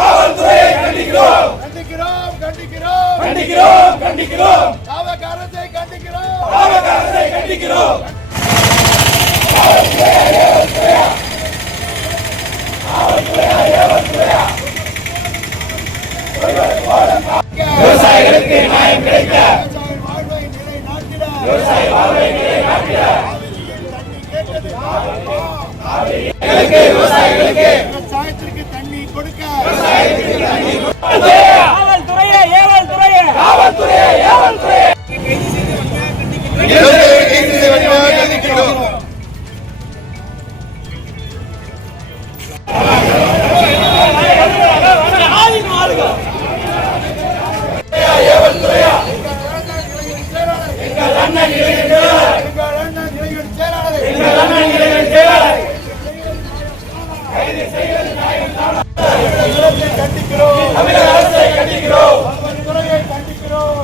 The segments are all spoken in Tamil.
காவல்துறையை கண்டிக்கிறோம். தாவக அரசை கண்டிக்கிறோம். விவசாயிகளுக்கு நியாயம் கிடைக்க, விவசாய வாழ்வை நிலைநாட்டிட, விவசாயிகளுக்கு விவசாயத்திற்கு தண்ணி கொடுக்க,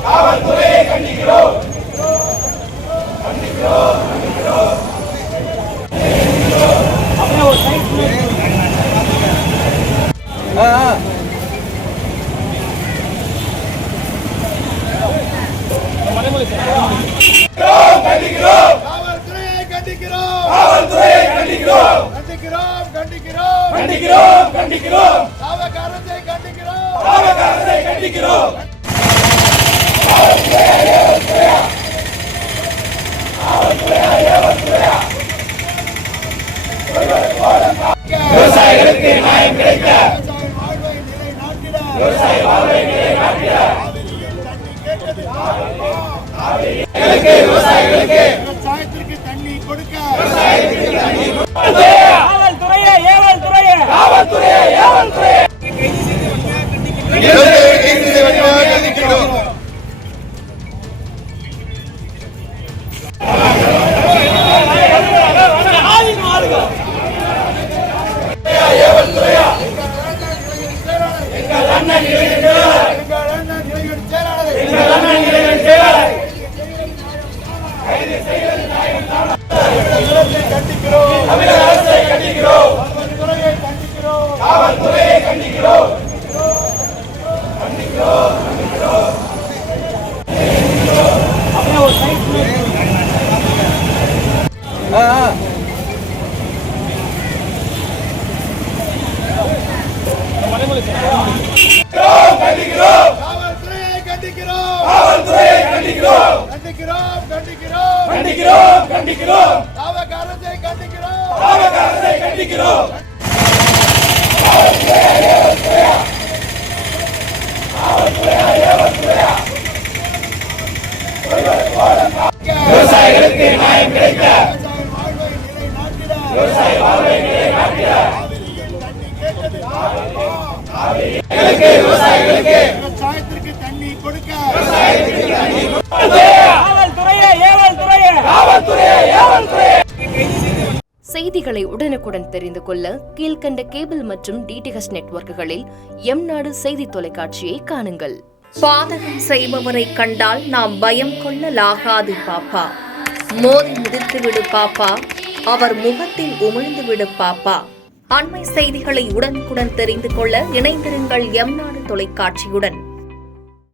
காவல்துறையை கண்டிக்கிறோம். தாவக அரசை கண்டிக்கிறோம். விவசாயிகளுக்கு நியாயம் கிடைக்க, விவசாய வாழ்வை நிலைநாட்டிட, விவசாயிகளுக்கு விவசாயத்திற்கு தண்ணி கொடுக்க, கண்டிக்கிறோம். தாவக அரசை கண்டிக்கிறோம். விவசாயிகளுக்கு நியாயம் கிடைக்க, விவசாய வாழ்வை நிலைநாட்டிட, விவசாயத்திற்கு தண்ணி கொடுக்க, செய்திகளை உடனுக்குடன் தெரிந்து கொள்ள கீழ்கண்ட கேபிள் மற்றும் டிடிஎச் நெட்வொர்க்குகளில் எம் நாடு செய்தி தொலைக்காட்சியை காணுங்கள். பாதகம் செய்பவரை கண்டால் நாம் பயம் கொள்ளலாகாது பாப்பா. மோதி மிதித்து விடு பாப்பா, அவர் முகத்தில் உமிழ்ந்து விடு பாப்பா. அண்மை செய்திகளை உடனுக்குடன் தெரிந்து கொள்ள இணைந்திருங்கள் எம் நாடு தொலைக்காட்சியுடன்.